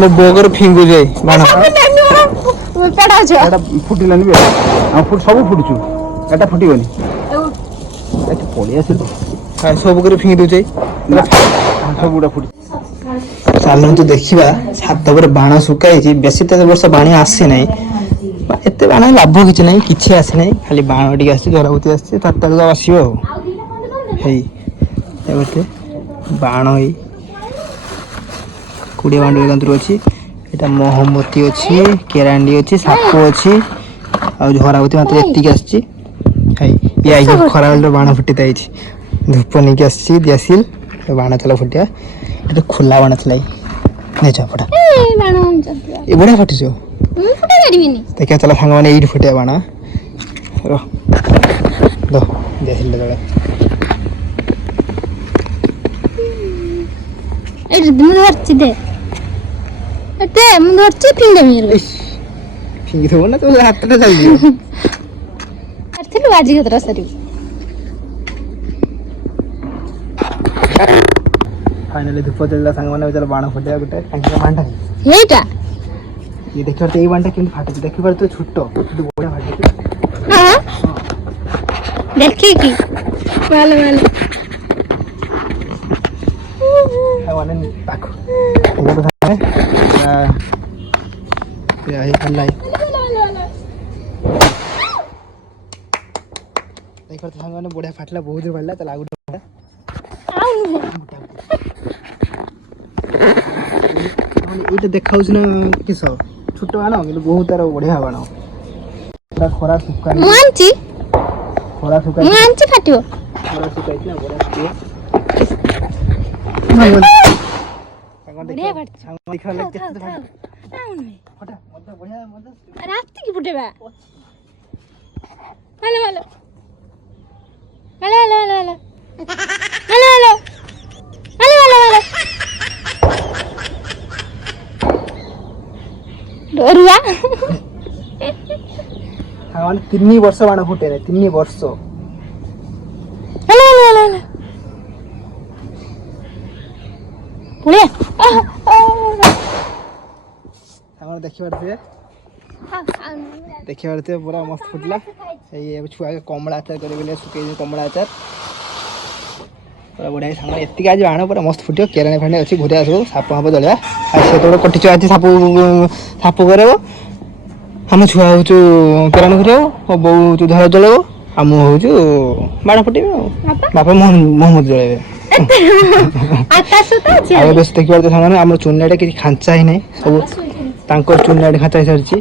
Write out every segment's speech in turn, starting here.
ମୋ ବୋଗର ଫିଙ୍ଗୁ ଯାଇ ବାଣ পেটা আছে এটা ফুটিলানি বে ସବୁ ফুটୁଛୁ এটা ফুটিବନି ଏଠି ପଳେଇ ଆସିଲୁ ସବୁ କରି ଫିଙ୍ଗି ଦଉଛି ସବୁଗୁଡ଼ା ଫୁଟି ଚାଲନ୍ତୁ ଦେଖିବା ଛାତ ଉପରେ ବାଣ ଶୁଖାଇଛି। ବେଶୀ ତ ବର୍ଷ ବାଣ ଆସି ନାହିଁ, ଏତେ ବାଣ ଲାଭ କିଛି ନାହିଁ, କିଛି ଆସିନାହିଁ, ଖାଲି ବାଣ ଟିକେ ଆସିଛି, ଝରାବତୀ ଆସିଛି, 4ଟା ବେଳକୁ ଆସିବ ଆଉ। ହେଇ ଏମିତି ବାଣ ହେଇ 20 ବାଣ ଏକାନ୍ତରୁ ଅଛି। ଏଇଟା ମହମବତୀ ଅଛି, କେରାଣ୍ଡି ଅଛି, ସାପ ଅଛି, ଆଉ ଝରାବତୀ ମାତ୍ର ଏତିକି ଆସିଛି। ହେଇ ଖରାବେଳରେ ବାଣ ଫୁଟିତା ହେଇଛି, ଧୂପ ନେଇକି ଆସିଛି, ଦିଆସିଲ ବାଣ ଥିଲା ଫୁଟିଆ, ଏଟା ଖୋଲା ବାଣ ଥିଲା। ନେଇପଟା ଏ ବଢିଆ ଫାଟିଛୁ ଦେଖିବା ଚାଲ ସାଙ୍ଗମାନେ ଏଇଠି ଫୁଟିବା ବାଣ ଦିଆସିଲ ତଳେ ମୁଁ ଧରଛି ଦେ ମୁଁ ଧରଛି ଫିଙ୍ଗି ଫିଙ୍ଗିଥିବ ନା ତୋ ହାତଟା ଚାଲିଯିବ। ଥିଲୁ ଆଜି କେତେଟା ସରିବୁ ଫାଇନାଲି ଧୂପ ଚାଲିଲା ସାଙ୍ଗମାନେ ଚାଲ ବାଣ ଫୁଟିବା ଗୋଟେ ବାଣଟା ଏଇଟା ଇଏ ଦେଖିବା ଏଇ ବାଣଟା କେମିତି ଫାଟୁଛି ଦେଖିପାରୁଥିବ ଛୋଟ କିନ୍ତୁ ବଢିଆ ଫାଟୁଛି। ଦେଖିକି ଭଲ ସାଙ୍ଗମାନେ ପାଖ ସାଙ୍ଗମାନେ ବଢିଆ ଫାଟିଲା, ବହୁତ ଫାଟିଲା, ତାହେଲେ ଆଉ ଗୋଟେ ଏଇଟା ଦେଖାଉଛି ନା କିସ ଛୋଟ ବାଣ କିନ୍ତୁ ବହୁତ ତାର ବଢିଆ ବାଣ ଖରା ଶୁଖା ଖରା ଶୁଖା ଫାଟିବ ଖରା ଶୁଖାଇଛି ନା ବଢିଆ ରାତିକି ଫୁଟେଇବା ଡରୁଆ 3 ବର୍ଷ ବାଣ ଫୁଟେଇଲେ 3 ବର୍ଷ ଦେଖିପାରୁଥିବେ ପୁରା ମସ୍ତ ଫୁଟିଲା। ଏଇ ଛୁଆ କମଳା ଆଚାର କରିବେ ଶୁଖେଇ କମଳା ଆଚାର ପୁରା ବଢିଆ ସାଙ୍ଗ ଏତିକି ଆଜି ବାଣ ପୁରା ମସ୍ତ ଫୁଟିବ। କେରାଣୀ ଫାଣି ଅଛି ଘୁରିଆ ସବୁ ସାପ ଫାପ ଜଳିଆ ଆଉ ସେ ତ ଗୋଟେ କଟିଛୁ ଆଜି ସାପ କରେଇବ। ଆମ ଛୁଆ ହଉଛୁ କେରାଣୀ ଘୁରିଆବ, ବୋଉ ହଉଛୁ ଧରା ଜଳେଇବ, ଆଉ ମୁଁ ହଉଛୁ ବାଣ ଫୁଟେଇବି ଆଉ ବାପା ମହମବତୀ ଜଳେଇବେ। ଆଉ ଏବେ ଦେଖିପାରୁଥିବେ ସାଙ୍ଗମାନେ ଆମର ଚୁନାଟା କିଛି ଖାଞ୍ଚା ହେଇନାହିଁ, ସବୁ ତାଙ୍କର ଚୁନାଟି ଖାଞ୍ଚା ହେଇସାରିଛି।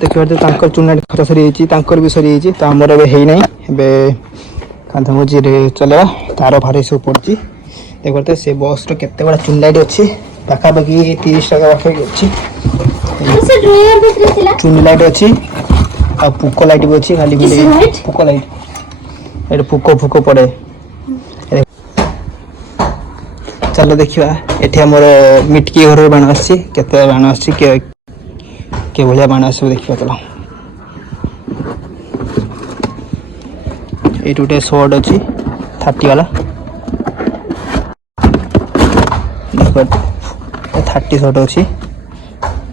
ଦେଖିପାରୁଥିବେ ତାଙ୍କର ଚୁନାଟି ଖତ ସରିଯାଇଛି, ତାଙ୍କର ବି ସରିଯାଇଛି, ତ ଆମର ଏବେ ହେଇନାହିଁ। ଏବେ କାନ୍ଥ ମଝିରେ ଚଲେଇବା ତାର ଭାରି ସବୁ ପଡୁଛି। ଦେଖିପାରୁଥିବେ ସେ ବସର କେତେ ବଡ ଚୁନାଟି ଅଛି, ପାଖାପାଖି 30 ଟଙ୍କା ପାଖାପାଖି ଅଛି। ଚୁନି ଲାଇଟ୍ ଅଛି ଆଉ ପୁକ ଲାଇଟ୍ ବି ଅଛି, ଖାଲି ପୁକ ଲାଇଟ୍ ଏଠି ପୁକ ପଡେ। ଚାଲ ଦେଖିବା ଏଠି ଆମର ମିଟକି ଘରର ବାଣ ଆସିଛି, କେତେ ବାଣ ଆସିଛି କେ ଭଳିଆ ବାଣ ଆସିବ ଦେଖିବା ଚାଲ। ଏଇଠି ଗୋଟେ ସଟ୍ ଅଛି 30 ବାଲା 30 ସଟ୍ ଅଛି।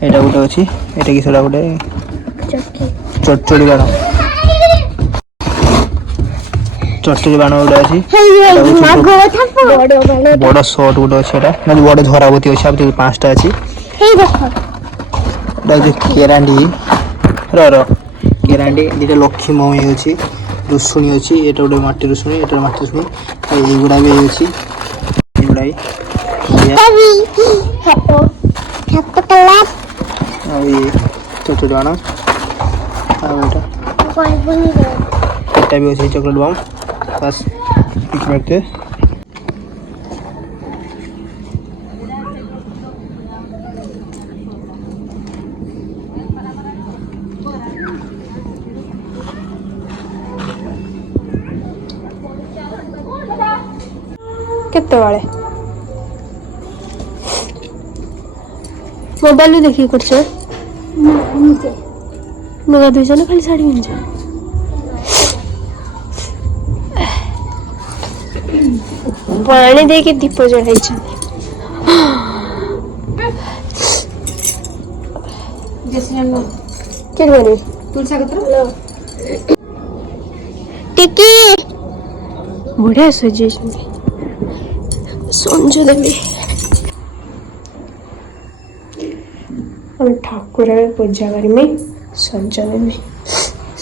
ଏଇଟା ଗୋଟେ ଅଛି, ଏଇଟା କି ସେଟା ଗୋଟେ ଚଡଚଡି ବାଣ ଗୋଟେ ଅଛି, ବଡ ସଟ୍ ଗୋଟେ ଅଛି, ଏଟା ବଡ ଝରାବତୀ ଅଛି, ଆଉ 5ଟା ଅଛି। କେରାଣ୍ଡି ଦିଟା ଲକ୍ଷ୍ମୀ ମମି ଅଛି, ରୁଷୁଣୀ ଅଛି, ଏଇଟା ଗୋଟେ ମାଟି ରୁଷୁଣୀ, ଏଇଟା ମାଟି ରୁଷୁଣୀ, ଏଇଗୁଡା ବି ଅଛି, ଏଇଗୁଡା ଆଉ ଇଏ ଚଡଚଡି ବାଣ ଆଉ ଏଟା ବି ଅଛି ଚକଲେଟ ବମ୍ ବାସ୍ ଦେଖିପାରୁଥିବେ। କେତେବେଳେ ମୋବାଇଲ ଦେଖିକି କରୁଛ? ଲୁଗା ଧୋଇଛ ନା ଖାଲି ଶାଢୀ ପିନ୍ଧିଛ? ପାଣି ଦେଇକି ଦୀପ ଜଳାଇଛନ୍ତି। ଟିକି ବଢିଆ ସଜେଇଛନ୍ତି। ସଞ୍ଜ ଦେବି ଠାକୁର ପୂଜା କରିମି ସଞ୍ଜ ଦେବି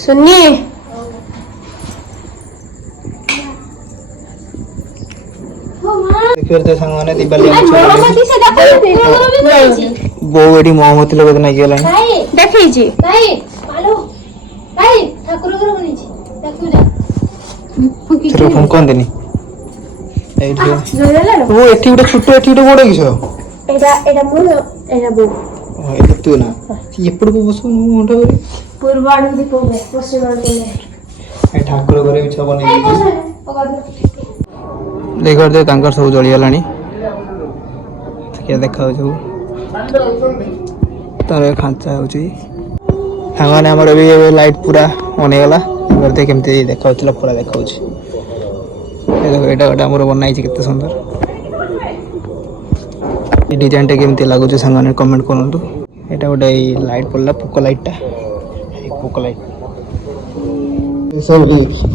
ସୁନି ଦେଖିପାରୁଥିବେ ସାଙ୍ଗମାନେ ଦିବାଲି ବୋଉ ଏଠି ମହମବତୀ ଲଗେଇ ନାଗି ଗଲାଣି। ଦେଖେଇଛି ଫୁଙ୍କନ୍ତିନି ଏଇଠି ଏଠି ଗୋଟେ ଛୋଟ ଏଠି ଗୋଟେ ବଡ କିସ ଏଇଟା ମୁଁ ଏଇଟା ବୋଉ ଏଇଟା ତୁ ନା ଏପଟକୁ ବସୁ ମୁଣ୍ଡ କରି ପୂର୍ବ ଆଡକୁ ଦୀପ ହୁଏ ପଶ୍ଚିମ ଆଡକୁ ଏ ଠାକୁର ଘରେ ମିଛ ବନେଇ ଦେଖିପାରୁଥିବେ ତାଙ୍କର ସବୁ ଜଳିଗଲାଣି। ଦେଖାଯାଉଛି ସବୁ ତାର ଖାଞ୍ଚା ହେଉଛି ସାଙ୍ଗମାନେ ଆମର ବି ଲାଇଟ୍ ପୁରା ଅନ୍ ହେଇଗଲା। ଦେଖିପାରୁଥିବେ କେମିତି ଦେଖାଯାଉଥିଲା ପୁରା ଦେଖାଉଛି। ଏଇଟା ଗୋଟେ ଆମର ବନା ହେଇଛି କେତେ ସୁନ୍ଦର। এই ডিজাইনটা কেমতি লাগুছে সাংମାନେ কমেন্ট করନ୍ତୁ। এটা ଗୋଟେ এই লাইট পড়লা পোক লাইটটা এই পোক লাইট ସବୁ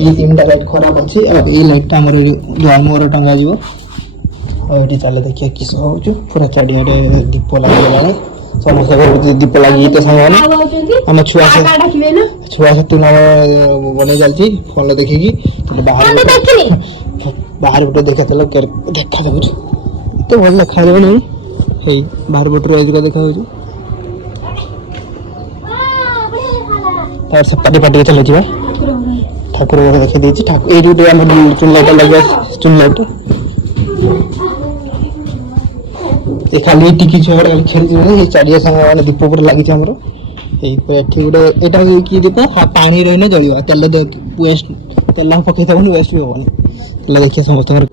এই ତିନିଟା ଲାଇଟ୍ ଖରାପ ଅଛି ଆଉ ଏଇ ଲାଇଟଟା ଆମର ଯୋଉ ଆମର ଟଙ୍ଗା ଯିବ। ଆଉ ଏଠି ଚାଲ ଦେଖିବା କିସ ହଉଛି ପୁରା ଚାରିଆଡେ ଦୀପ ଲାଗିଗଲାଣି। ସମସ୍ତେ ଦୀପ ଲାଗିକି ତ ସାଙ୍ଗମାନେ ଆମ ଛୁଆ ସାଥି ବନେଇ ଚାଲିଛି ଫଳ ଦେଖିକି ବାହାରେ ଗୋଟେ ଦେଖାଥିଲା ଦେଖାଯାଉଛି ଏତେ ଭଲ ଦେଖାଯାଉନି। ହେଇ ବାହାର ପଟରୁ ଏଇଗୁରା ଦେଖାଯାଉଛି। ତାର ସେ ପାଟି ପାଟି ଚାଲିଯିବା ଠାକୁର ଘର ଦେଖେଇ ଦେଇଛି। ଏଇ ଯୋଉଠି ଆମର ଚୁନ ଲାଇଟ୍ ଲାଗିବା ଚୁନ ଲାଇଟ୍ ଏ ଖାଲି ଟିକି ଛୁଆ ଖାଲି ଖେଳୁଛନ୍ତି। ଏଇ ଚାରିଆ ସାଙ୍ଗ ମାନେ ଦୀପ ଉପରେ ଲାଗିଛି ଆମର। ଏଠି ଗୋଟେ ଏଇଟା କି ଦୀପ ପାଣି ରହିଲେ ଜଳିବ ତେଲ ୱେଷ୍ଟ ତେଲ ପକେଇଥବନି ୱେଷ୍ଟ ବି ହବନି। ତେଲ ଦେଖିବା ସମସ୍ତଙ୍କର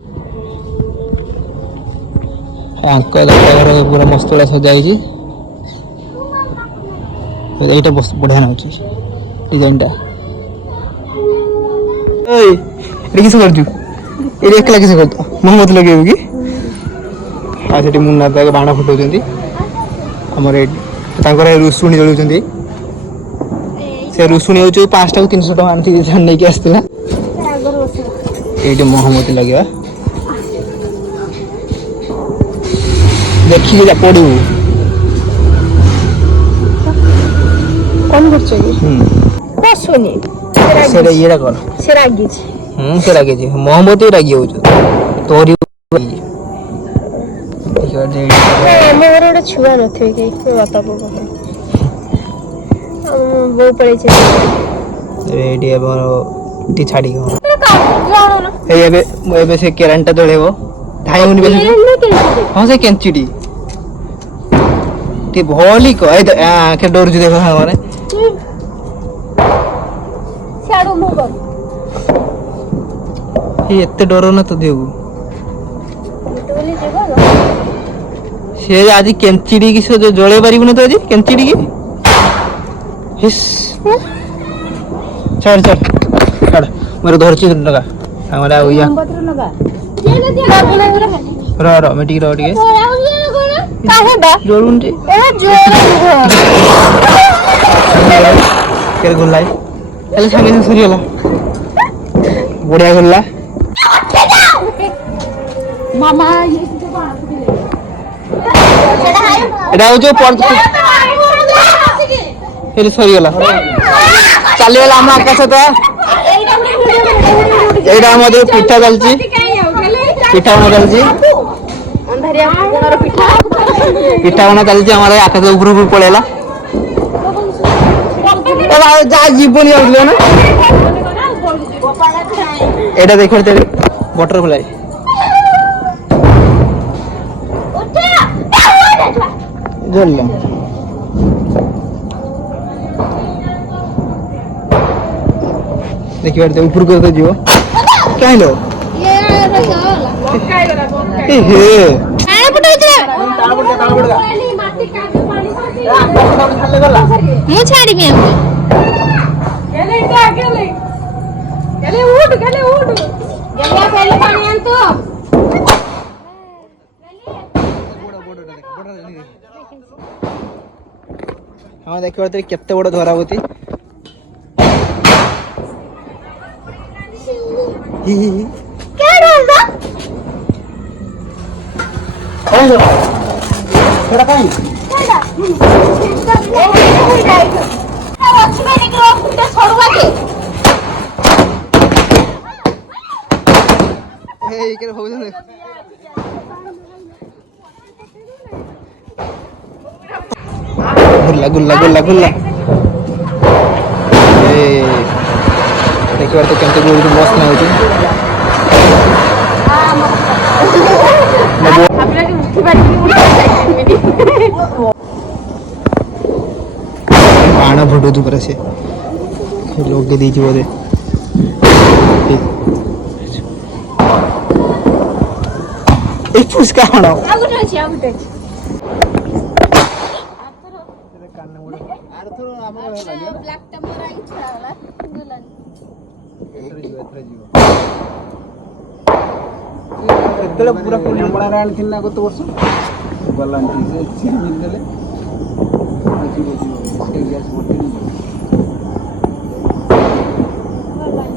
ଆଙ୍କ ଘର ପୁରା ମସ୍ତୁଳା ସଜା ହେଇଛି। এইটা বঢ়িয়া নাচুଛି ডিজাইনটা। ଏଇ ଏଠି କିସ କରୁଛୁ ଏଠି ଏକଲା କିସ କରୁଛୁ ମହମବତୀ ଲଗେଇବୁ କି? ଆଉ ସେଠି ମୁନା ଦାଗ ବାଣ ଫୁଟଉଛନ୍ତି। ଆମର ଏଇଠି ତାଙ୍କର ରୁଷୁଣୀ ଜଳୁଛନ୍ତି। ସେ ରୁଷୁଣୀ ହେଉଛି 5ଟାକୁ 300 ଟଙ୍କା ଆଣିକି ନେଇକି ଆସିଥିଲା। ଏଇଠି ମହମବତୀ ଲଗେଇବା ଦେଖିକି ଯା ପଡ଼ିବୁ। କଣ କରୁଛ କି ବସୁନି ସେଟା ଇଏଟା କର ସେ ରାଗିଛି। ସେ ରାଗିଛି ମହମବତୀ ରାଗି ହଉଛୁ ତୋରି ଆମ ଘରେ ଗୋଟେ ଛୁଆ ନଥିବେ କେହି ମୋ ବାପା ବୋଉ ପାଖରେ ବୋଉ ପଳେଇଛି। ଏଇଠି ଆମର ଟିକେ ଛାଡ଼ିକି ଏବେ ଏବେ ସେ କେରାନଟା ଜଳେଇବ ଧାଇ ହଉନି ବେଶୀ। ହଁ ସେ କେଞ୍ଚିଟି ଟିକେ ଭଲି କହ କେ ଡରୁଛୁ ଦେଖ ସାଙ୍ଗମାନେ ଏତେ ଡର ନା ତ ଦେହକୁ ସେ ଆଜି କେଞ୍ଚିଡିକି ସେ ଜଳେଇ ପାରିବୁନି ତ ଆଜି କେଞ୍ଚିଡିକି ଛାଡ଼ ଛାଡ଼ ଛାଡ଼ ମୋର ଧରିଛି ଟଙ୍କା ଆମର ଆଉ ଇଏ ର ମିଟିକି ର ଟିକେ ଜଳୁନି କେତେ ଗୋଲାଇ ହେଲେ ସାଙ୍ଗେ ସାଙ୍ଗେ ସରିଗଲା ବଢିଆ ଗଲା। এটা হচ্ছে সরিগলা চালিগলা আমরা আকাশে এইটা আমাদের পিঠা চালছি পিঠা বানা চালছি পিঠা বানা চালছি আমার আকাশ উপর উপর পড়েলা যা জীবনী আসলো না এটা দেখো বটরফ্লাই জ্বললাম ଦେଖିବାରେ ଉପରକୁ ତ ଯିବ କାହିଁଲୋ ମୁଁ ଛାଡ଼ିବି ପାଣି ଆଣନ୍ତୁ ହଁ ଦେଖିପାରୁଥିବେ କେତେ ବଡ଼ ଧରାବତୀ। ହି ହି ହି ସେଟା କାଇଁ ଏଇ କେରେ ହଉଛନ୍ତି ଗୁଲ୍ଲା ଗୁଲ୍ଲା ଗୁଲ୍ଲା ଗୁଲ୍ଲା ଦେଖିପାରୁଥିବେ କେମିତି ଗୁଡୁଛି ମସ୍ତ ଲାଗୁଛି। ବାଣ ଫୁଟୁଛୁ ପୁରା ସେ ଲଗେଇ ଦେଇଛି ବୋଧେ। ଏଇ ଫୁସ୍କା କଣ ସେତେବେଳେ ପୁରା କମଳାରେ ଆଣିଥିଲି ନା ଗତ ବର୍ଷ ଗଲାନି ସେ ସିରିଞ୍ଜ ଦେଲେ ଯିବ ଯିବ ସେ ଗ୍ୟାସ୍ ଭର୍ତ୍ତି ନେଇଯିବ।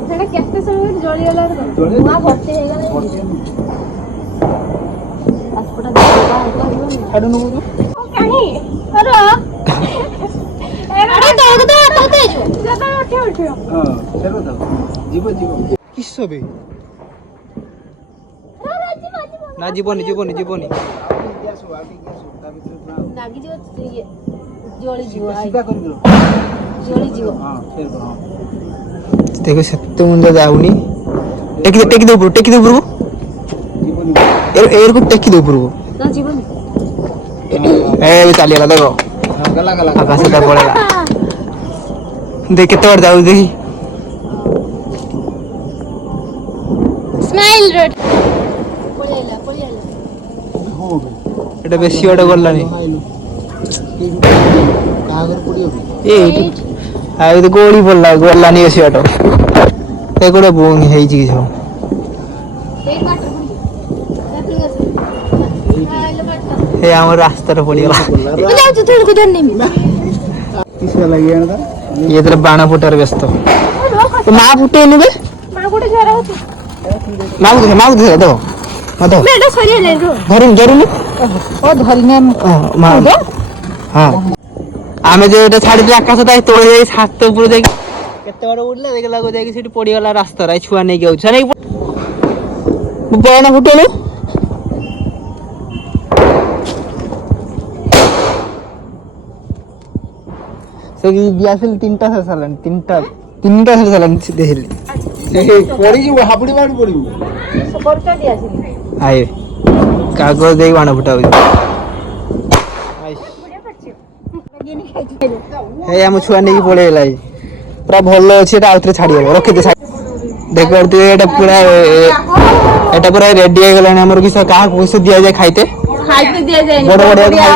ସେଟା କେତେ ସମୟ ଜଳିଗଲା ନୂଆ ଭର୍ତ୍ତି ହେଇଗଲା ଛାଡୁନୁ ବୁଝୁ କାହିଁ କର ଏଟା ତଳକୁ ତ ହାତ ହେଇଯିବ ସେଟା ଉଠିବ ଉଠିବ ହଁ ସେଟା ତ ଯିବ ଯିବ କିସ ବେ ନା ଯିବନି ଯିବନି ଯିବନି ଗ୍ୟାସ୍ ଆଉ ଟିକେ ଗ୍ୟାସ୍ ତା ଭିତରେ ପୁରା ଲାଗିଯିବ ଜଳିଯିବ ସିଧା କରିବି ଜଳିଯିବ ହଁ ଫେର ହଁ ଦେଖ ସେତେ ମୁଣ୍ଡ ଯାଉନି ଟେକି ଦେ ଉପରକୁ ଟେକି ଦେ ଉପରକୁ ଯିବନି ଏରକୁ ଟେକି ଦେ ଉପରକୁ ନା ଯିବନି ଏ ଚାଲିଗଲା ଦେଖ ଗଲା ଗଲା ଆକାଶ ଟା ପଳେଇଲା ଦେଖ କେତେ ବାଟ ଯାଉଛି ଦେଖି ସ୍ମାଇଲ ରୋড ପଳେଇଲା ପଳେଇଲା ଏଟା ବେଶୀ ବାଟ ଗଲାନି କାହାଘର ପଡ଼ିବ ଏଇଠି ଆଉ ତ ଗୋଳି ପଡିଲା ଗଲାନି ବେଶୀ ବାଟ ଏ ଗୋଟେ ବୁଙ୍ଗି ହେଇଛି କି ସବୁ ଏଇ ବାଟରେ ପଡ଼ିଯିବ ଏ ଆମର ରାସ୍ତାରେ ପଡିଗଲା ଯାଉଛୁ ତୁଳକୁ ଧରିନେମି କିସ ଲାଗି ଆଣତା ଇଏ ତାର ବାଣ ଫୁଟାରେ ବ୍ୟସ୍ତ ମା ଫୁଟେଇନି ବେ ମା ଗୋଟେ ଜ୍ୱର ହଉଛି ମାକୁ ଦେଖ ଦେବ ମା ଦେବ ଏଟା ସରିଗଲାଣି ଧରୁନି ଧରୁନି ଓ ଧରିନି ମା ହଁ ଆମେ ଯୋଉ ଏଟା ଛାଡିଥିଲେ ଆକାଶ ତା ତଳେ ଯାଇ ଛାତ ଉପରୁ ଯାଇକି କେତେ ବାଟ ଉଠିଲା ଦେଖିଲା ଯାଇକି ସେଠି ପଡିଗଲା ରାସ୍ତାରେ ଏ ଛୁଆ ନେଇକି ଆଉଛି ନେଇକି ବାଣ ଫୁଟେଇଲୁ ସେ ଗ୍ୟାସ ତିନିଟା ଶେଷ ହେଲାଣି ତିନିଟା ଶେଷ ହେଲାଣି ଦେଖିଲି ପଡ଼ିଯିବ ହାବୁଡ଼ି ବାଡ଼ି ପଡ଼ିବୁ ଆଏ କାଗଜ ଦେଇକି ବାଣ ଫୁଟା ହଉଛି ହେଇ ଆମ ଛୁଆ ନେଇକି ପଳେଇଗଲା ପୁରା ଭଲ ଅଛି ଏଟା ଆଉଥରେ ଛାଡିହବ ରଖିଦେ ଦେଖିପାରୁଥିବେ ଏଟା ପୁରା ରେଡି ହେଇଗଲାଣି ଆମର କିସ କାହାକୁ କିସ ଦିଆଯାଏ ଖାଇତେ ବଡ ବଡିଆ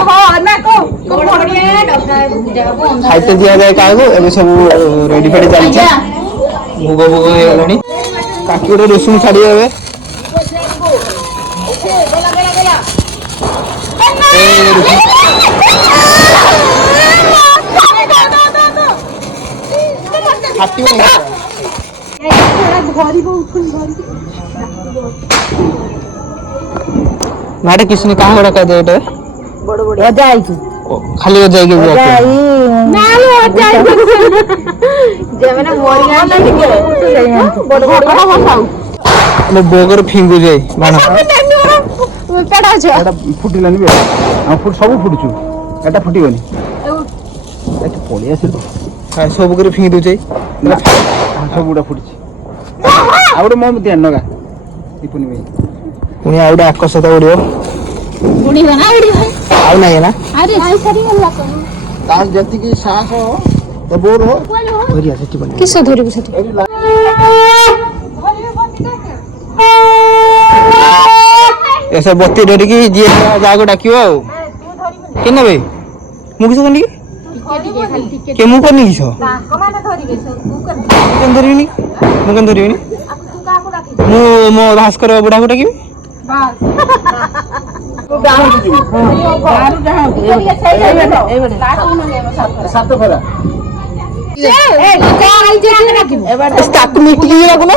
ଖାଇତେ ଦିଆଯାଏ କାହାକୁ ଏବେ ସବୁ ରେଡି ଫେଡି ଚାଲିଛି ଭୋଗ ଭୋଗ ହେଇଗଲାଣି କାକି ଗୋଟେ ରସୁଣ ଛାଡିବେ ଏବେ ନାଟେ କିଛି କାହା ଗୋଟେ କହିଦେ ଏଇଟା ଅଜା ଆଇଛି ଖାଲି ଯାଇକି ବୋଗର ଫିଙ୍ଗୁ ଯାଇ ବାଣ ଏଟା ଫୁଟିଲାନି ବେ ସବୁ ଫୁଟୁଛୁ ଏଟା ଫୁଟିବନି ପଳେଇ ଆସିଲୁ ସବୁ କରି ଫିଙ୍ଗି ଦଉଛି ସବୁଗୁଡା ଫୁଟିଛି ଆଉ ଗୋଟେ ମୋ ଧ୍ୟାନ ନଗା ଦୀପୁନି ଭାଇ ପୁଣି ଆଉ ଗୋଟେ ଆକର୍ଷିତ ଉଡିବ ଆଉ ନାହିଁ ନା ତାର ଯେତିକି ସାହସ ବୋର କିସ ଧରିବୁ ସେଠି ଏସବୁ ବତି ଧରିକି ଯିଏ ଯାହାକୁ ଡାକିବ ଆଉ କେନ ଭାଇ ମୁଁ କିସ କଲି କେ ମୁଁ କରିନି କିସ କେନ୍ ଧରିବିନି ମୁଁ କେନ୍ ଧରିବିନି ମୁଁ ମୋ ଭାସ୍କର ବୁଢାକୁ ଡାକିବି ସାତ ଫେରା ତାକୁ ମିଟିକି ଲାଗୁନ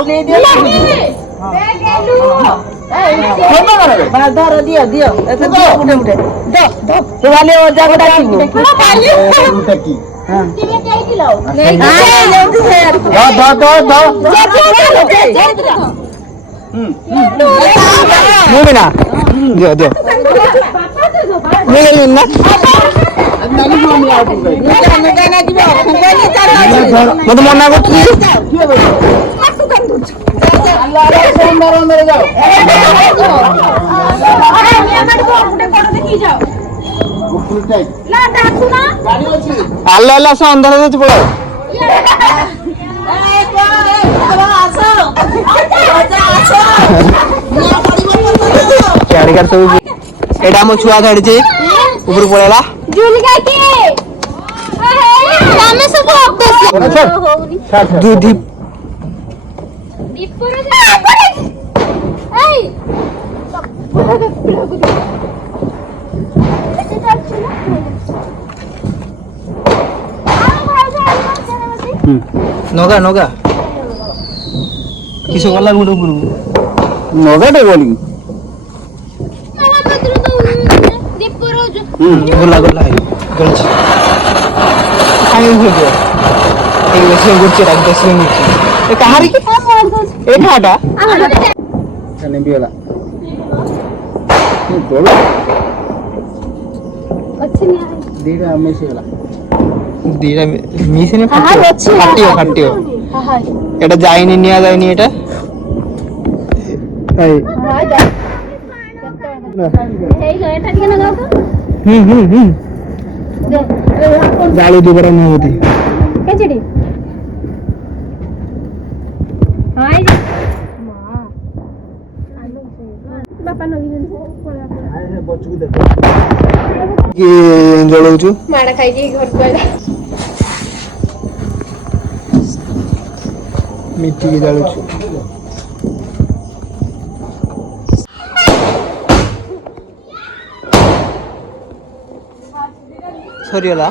ଧର ଦିଅ ଦିଅ ଏତେ ଦିଅ ମୁଠେ ମୁଠେ ବାଲି ଅଜାକୁ ଡାକିବୁ ମୁଁ ବି ନା ଦିଅ ଦିଅ ମୁଁ ନା ମତେ ମନା କରୁଛି ଆଲ ଆଲ ଆସ ଅନ୍ଧାର ଯାଉଛି ପଳାଅ ସବୁ ଏଇଟା ଆମ ଛୁଆ ଛାଡିଛି ଉପରୁ ପଳେଇଲା ନଗା ନଗା କିସ ଗଲା ଗୋଟେ ଉପରକୁ ନଗାଟେ ଗଲି ଗଲା ଗଲା ଗଳିଛି କାହାରି କି ଏ ଖାଟା ନେବି ହେଲା ଦିଟା ମିଶିଗଲା ଦିଟା ମିଶିନି ଫାଟିବ ଫାଟିବ এটা যায়নি নিয়ে যায়নি এটা গাড়ি দুবার অনুমতি কি জড়াউଛୁ ମାଡ଼ ଖାଇକି ଘରକୁ ଆଇଲା ମିଟିକି ଜାଳୁଛୁ ସରିଗଲା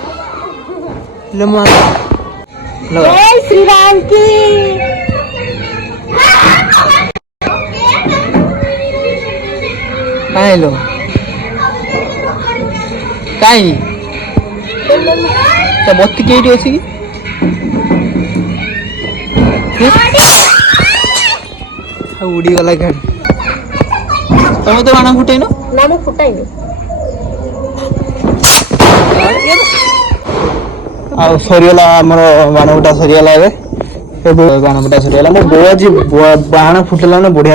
ଜୟ ଶ୍ରୀରାମ କି କାହିଁଲୋ କାହିଁ ତା ବତି କେଇଠି ଅଛି କି ଉଡ଼ିଗଲା ଗାଡ଼ି ତମେ ତ ବାଣ ଫୁଟେଇନ ନା ମୁଁ ଫୁଟାଇନି ଆଉ ସରିଗଲା ଆମର ବାଣ ଫୁଟା ସରିଗଲା ଏବେ ବାଣ ଫୁଟା ସରିଗଲା ମୋ ବୋଉ ଆଜି ବାଣ ଫୁଟିଲା ନା ବଢିଆ